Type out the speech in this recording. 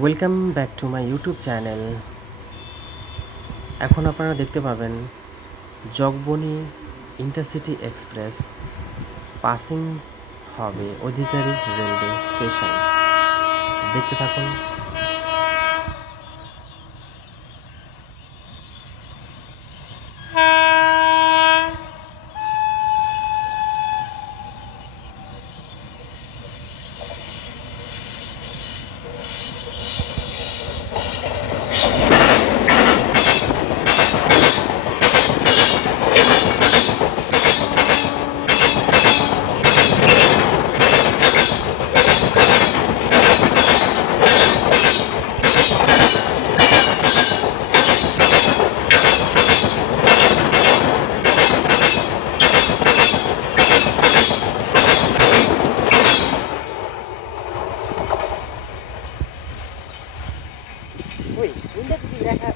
Welcome back to my YouTube channel এখন আপনারা দেখতে পাবেন জগবনি ইন্টারসিটি এক্সপ্রেস পাসিং হবে অধিকারী রেলওয়ে স্টেশন দেখতে থাকুন। ওই ইন্ডাস্ট্রি দেখা